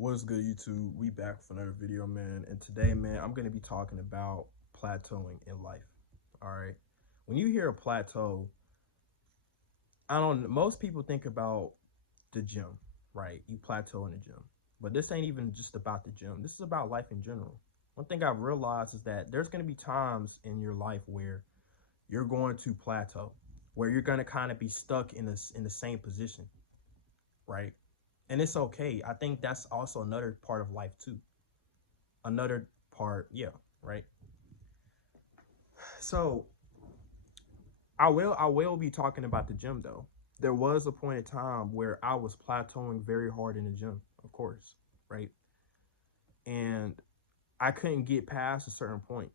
What's good, YouTube? We back with another video, man. And today, man, I'm gonna be talking about plateauing in life. All right. When you hear a plateau, I don't. Most people think about the gym, right? You plateau in the gym, but this ain't even just about the gym. This is about life in general. One thing I've realized is that there's gonna be times in your life where you're going to plateau, where you're gonna kind of be stuck in the same position, right? And it's okay. I think that's also another part of life too. Another part, yeah, right. So I will be talking about the gym though. There was a point in time where I was plateauing very hard in the gym, of course, right? And I couldn't get past a certain point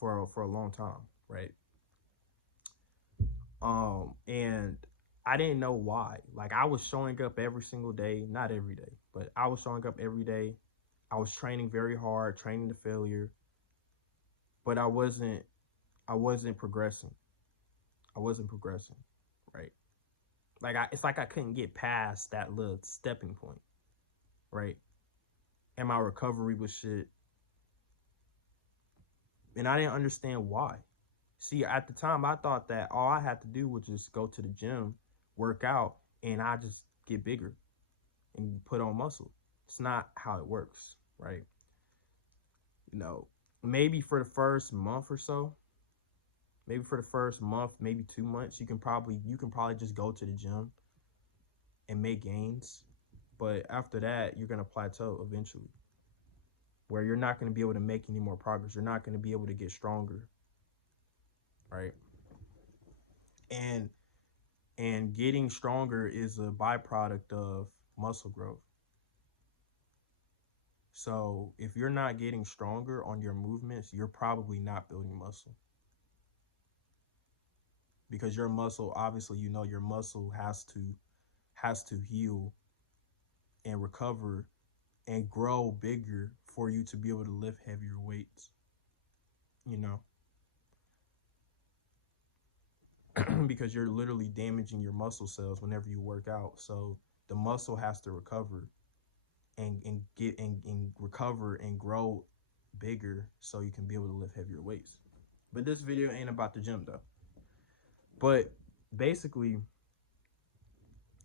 for a long time, right? And I didn't know why. Like I was showing up every single day, not every day, but I was showing up every day. I was training very hard, training to failure, but I wasn't progressing. I wasn't progressing, right? It's like I couldn't get past that little stepping point, right? And my recovery was shit, and I didn't understand why. See, at the time, I thought that all I had to do was just go to the gym, work out, and I just get bigger and put on muscle. It's not how it works, right? You know, maybe for the first month or so, maybe for the first month, maybe 2 months, you can probably just go to the gym and make gains. But after that, you're gonna plateau eventually, where you're not gonna be able to make any more progress. You're not gonna be able to get stronger, right? And and getting stronger is a byproduct of muscle growth. So if you're not getting stronger on your movements, you're probably not building muscle because your muscle, obviously, your muscle has to heal and recover and grow bigger for you to be able to lift heavier weights, you know, because you're literally damaging your muscle cells whenever you work out. So the muscle has to recover and recover and grow bigger so you can be able to lift heavier weights. But this video ain't about the gym though. But basically,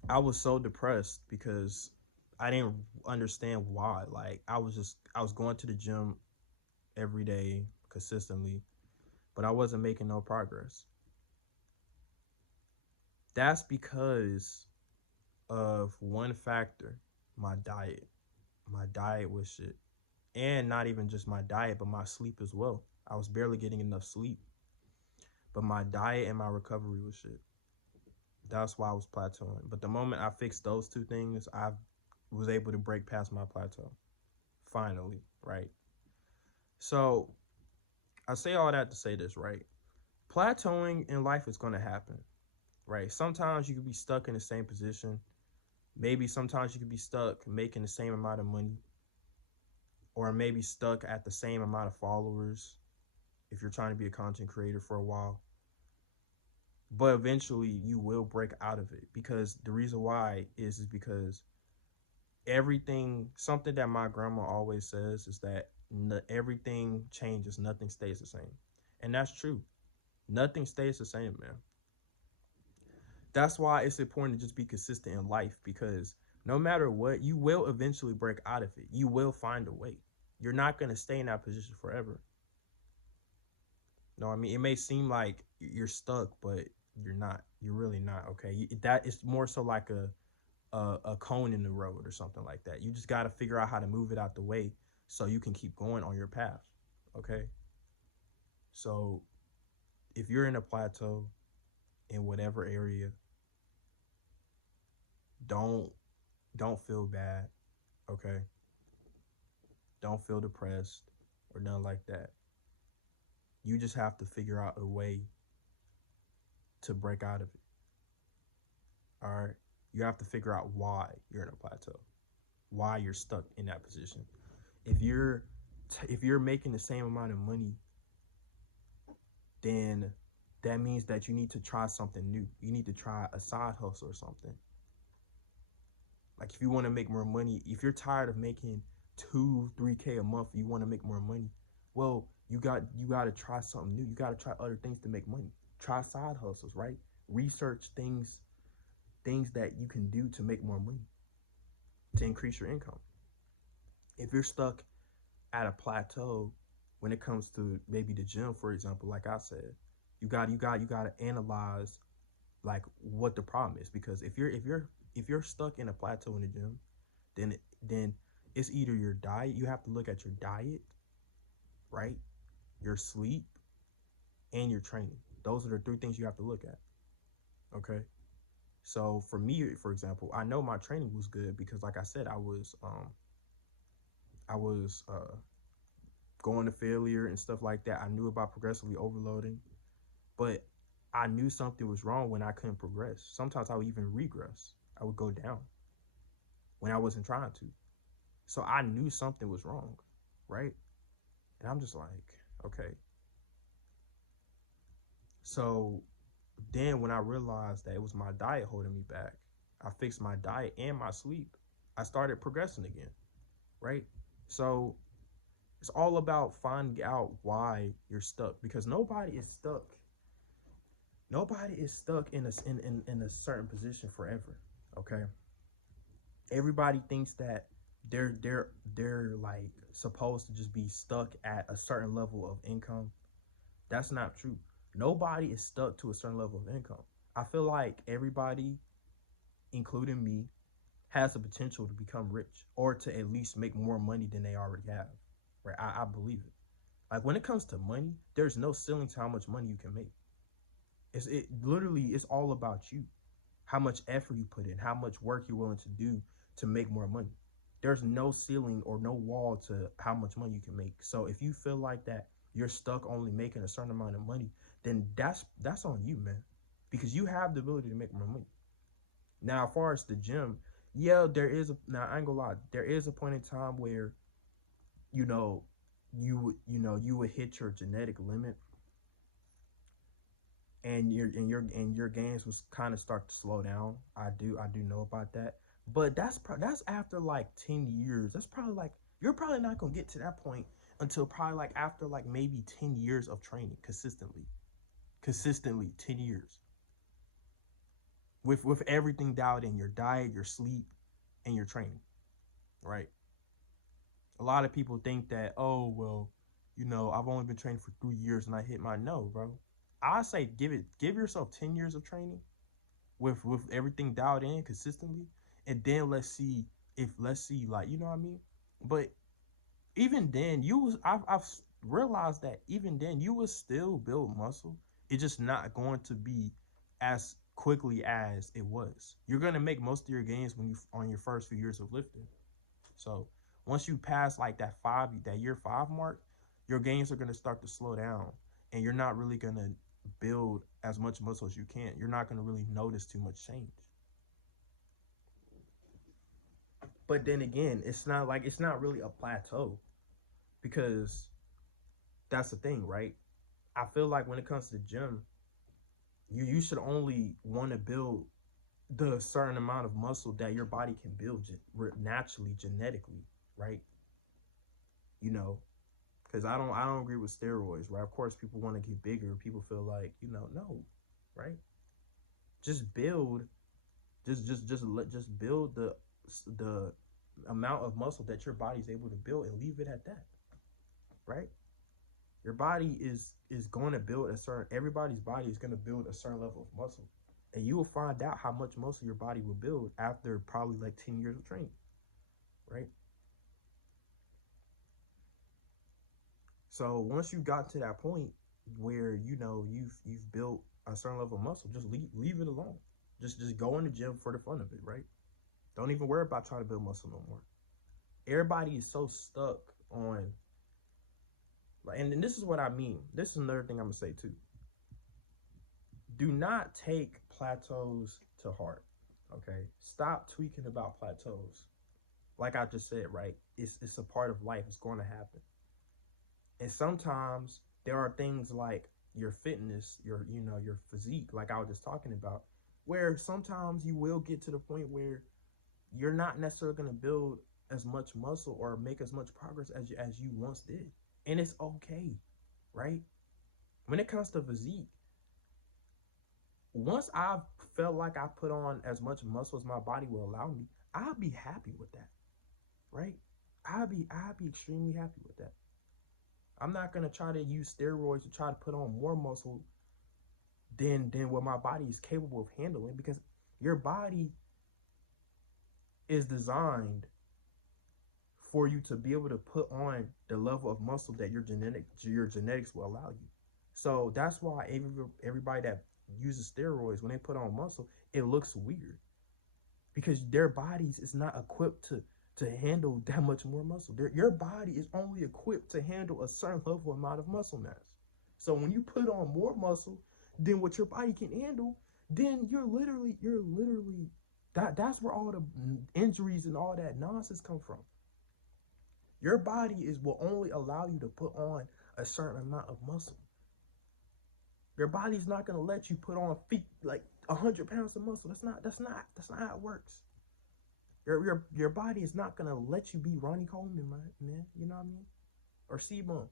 I was so depressed because I didn't understand why. Like I was going to the gym every day consistently, but I wasn't making no progress. That's because of one factor, my diet. My diet was shit. And not even just my diet, but my sleep as well. I was barely getting enough sleep. But my diet and my recovery was shit. That's why I was plateauing. But the moment I fixed those two things, I was able to break past my plateau. Finally, right? So I say all that to say this, right? Plateauing in life is going to happen, right? Sometimes you could be stuck in the same position. Maybe sometimes you could be stuck making the same amount of money, or maybe stuck at the same amount of followers if you're trying to be a content creator for a while. But eventually you will break out of it, because the reason why is because something that my grandma always says is that everything changes, nothing stays the same. And that's true. Nothing stays the same, man. That's why it's important to just be consistent in life, because no matter what, you will eventually break out of it. You will find a way. You're not going to stay in that position forever. No, I mean, it may seem like you're stuck, but you're not. You're really not, okay? That is more so like a cone in the road or something like that. You just got to figure out how to move it out the way so you can keep going on your path, okay? So if you're in a plateau in whatever area, don't don't feel bad, okay? Don't feel depressed or nothing like that. You just have to figure out a way to break out of it. All right? You have to figure out why you're in a plateau, why you're stuck in that position. If you're making the same amount of money, then that means that you need to try something new. You need to try a side hustle or something. Like if you want to make more money, if you're tired of making 2, 3K a month, you want to make more money. Well, you got to try something new. You got to try other things to make money. Try side hustles, right? Research things that you can do to make more money, to increase your income. If you're stuck at a plateau when it comes to maybe the gym, for example, like I said, you got to analyze like what the problem is, because if you're stuck in a plateau in the gym, then then it's either your diet. You have to look at your diet, right? Your sleep and your training. Those are the three things you have to look at. Okay. So for me, for example, I know my training was good because, like I said, I was going to failure and stuff like that. I knew about progressively overloading, but I knew something was wrong when I couldn't progress. Sometimes I would even regress. I would go down when I wasn't trying to. So I knew something was wrong, right? And I'm just like, okay. So then when I realized that it was my diet holding me back, I fixed my diet and my sleep. I started progressing again, right? So it's all about finding out why you're stuck, because nobody is stuck. Nobody is stuck in a certain position forever. Okay. Everybody thinks that they're like supposed to just be stuck at a certain level of income. That's not true. Nobody is stuck to a certain level of income. I feel like everybody, including me, has the potential to become rich or to at least make more money than they already have. Right? I believe it. Like when it comes to money, there's no ceiling to how much money you can make. It literally it's all about you. How much effort you put in, how much work you're willing to do to make more money. There's no ceiling or no wall to how much money you can make. So if you feel like that you're stuck only making a certain amount of money, then that's on you, man. Because you have the ability to make more money. Now, as far as the gym, yeah, now I ain't gonna lie, there is a point in time where, you know, you would hit your genetic limit, and your gains was kind of start to slow down. I do know about that, but that's after like 10 years. That's probably like you're probably not gonna get to that point until probably like after like maybe 10 years of training consistently 10 years with everything dialed in, your diet, your sleep, and your training, right? A lot of people think that, oh well, I've only been training for 3 years and I hit my no, bro. I say give yourself 10 years of training with everything dialed in consistently, and then let's see like what I mean. But even then, I've realized that even then you will still build muscle. It's just not going to be as quickly as it was. You're gonna make most of your gains when you on your first few years of lifting. So once you pass like that year 5 mark, your gains are gonna start to slow down, and you're not really gonna build as much muscle as you can. You're not gonna really notice too much change. But then again, it's not really a plateau, because that's the thing, right? I feel like when it comes to the gym, you should only want to build the certain amount of muscle that your body can build naturally, genetically, right? You know, because I don't agree with steroids, right? Of course, people want to get bigger. People feel like no, right? Just build, just build the amount of muscle that your body's able to build and leave it at that, right? Your body is going to build a certain everybody's body is going to build a certain level of muscle, and you will find out how much muscle your body will build after probably like 10 years of training, right? So once you got to that point where you've built a certain level of muscle, just leave it alone. Just go in the gym for the fun of it, right? Don't even worry about trying to build muscle no more. Everybody is so stuck on, like, and this is what I mean. This is another thing I'm gonna say too. Do not take plateaus to heart. Okay, stop tweaking about plateaus. Like I just said, right? It's a part of life. It's going to happen. And sometimes there are things like your fitness, your physique, like I was just talking about, where sometimes you will get to the point where you're not necessarily going to build as much muscle or make as much progress as you once did. And it's okay, right? When it comes to physique, once I've felt like I put on as much muscle as my body will allow me, I'll be happy with that, right? I'll be extremely happy with that. I'm not gonna try to use steroids to try to put on more muscle than what my body is capable of handling, because your body is designed for you to be able to put on the level of muscle that your genetics will allow you. So that's why everybody that uses steroids, when they put on muscle, it looks weird, because their bodies is not equipped to handle that much more muscle. Your body is only equipped to handle a certain level amount of muscle mass. So when you put on more muscle than what your body can handle, then you're literally that's where all the injuries and all that nonsense come from. Your body will only allow you to put on a certain amount of muscle. Your body's not gonna let you put on feet like 100 pounds of muscle. That's not how it works. Your body is not gonna let you be Ronnie Coleman, man. You know what I mean? Or C-Bone.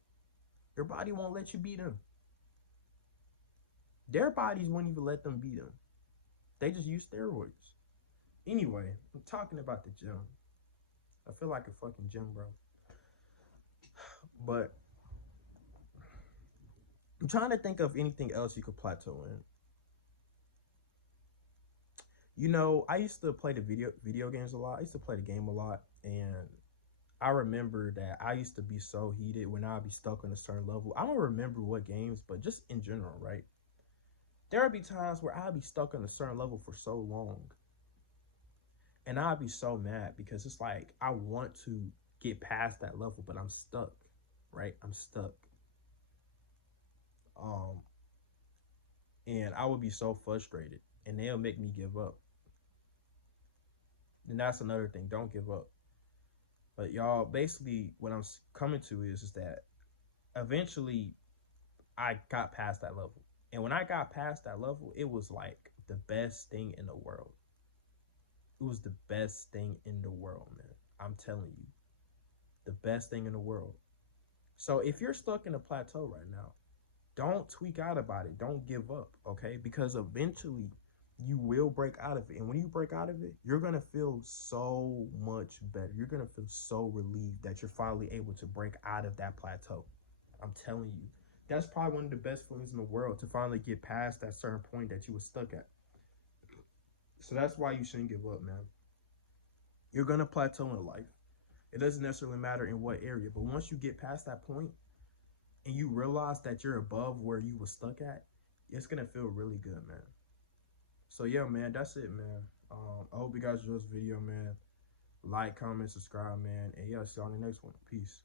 Your body won't let you beat them. Their bodies won't even let them beat them. They just use steroids. Anyway, I'm talking about the gym. I feel like a fucking gym bro. But I'm trying to think of anything else you could plateau in. You know, I used to play the video games a lot. I used to play the game a lot, and I remember that I used to be so heated when I'd be stuck on a certain level. I don't remember what games, but just in general, right? There would be times where I'd be stuck on a certain level for so long, and I'd be so mad because it's like I want to get past that level, but I'm stuck, right? I'm stuck. Um, and I would be so frustrated, and they'll make me give up. And that's another thing. Don't give up. But y'all, basically, what I'm coming to is that eventually I got past that level. And when I got past that level, it was like the best thing in the world. It was the best thing in the world, man. I'm telling you, the best thing in the world. So if you're stuck in a plateau right now, don't tweak out about it. Don't give up, okay? Because eventually you will break out of it. And when you break out of it, you're going to feel so much better. You're going to feel so relieved that you're finally able to break out of that plateau. I'm telling you. That's probably one of the best feelings in the world, to finally get past that certain point that you were stuck at. So that's why you shouldn't give up, man. You're going to plateau in life. It doesn't necessarily matter in what area, but once you get past that point and you realize that you're above where you were stuck at, it's going to feel really good, man. So yeah, man, that's it, man. I hope you guys enjoyed this video, man. Like, comment, subscribe, man. And yeah, see you on the next one. Peace.